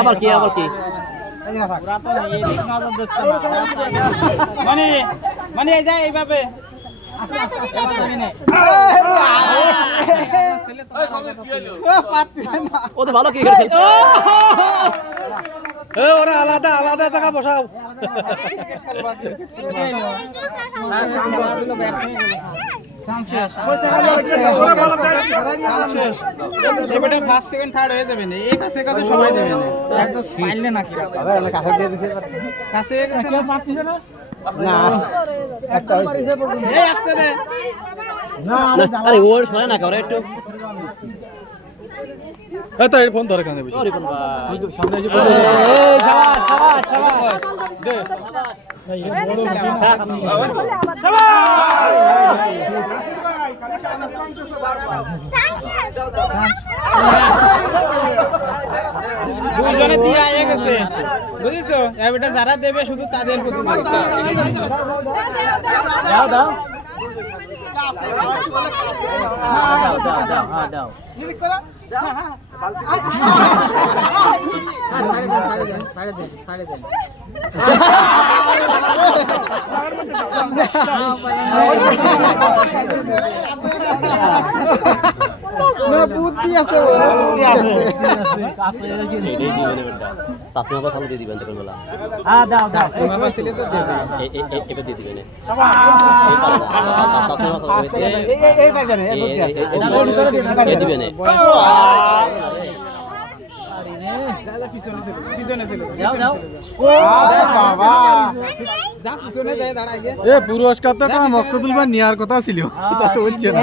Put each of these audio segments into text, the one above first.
আবার কি মানে এই যায় এইভাবে ও তো ভালো ক্রিকেট খেলছে ওরা আলাদা আলাদা জায়গা বসাও ফার্স্ট সেকেন্ড থার্ড হয়ে যাবে না এই কাছে কাছে সবাই দেবে না একদম পাইলে না কি কাছে দিয়ে দিছে কাছে গেছে না পারতিছে না না একটা হইছে এই আসতে দে না আরে ওর শোনা না করে একটু এটা এর ফোন ধরে কানে বেশি সরি কোন ভাই তুই সামনে এসে এই শাবাশ শাবাশ শাবাশ দে দুইজনে দিয়ে আয়ে গেছে বুঝিছো এটা যারা দেবে শুধু তাদের প্রতি দাও দাও দাও বুদ্ধি আছে তাসমাবা খালি দিয়ে দিবেন তখন বলা দাও এটা দিয়ে দিবেন এই দিবেন পুরস্কার তো মকসুদুল ভাই নেওয়ার কথা ছিল তা তো হচ্ছে না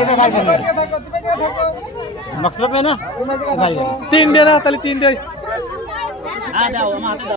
3 ডে না তাহলে 3 ডে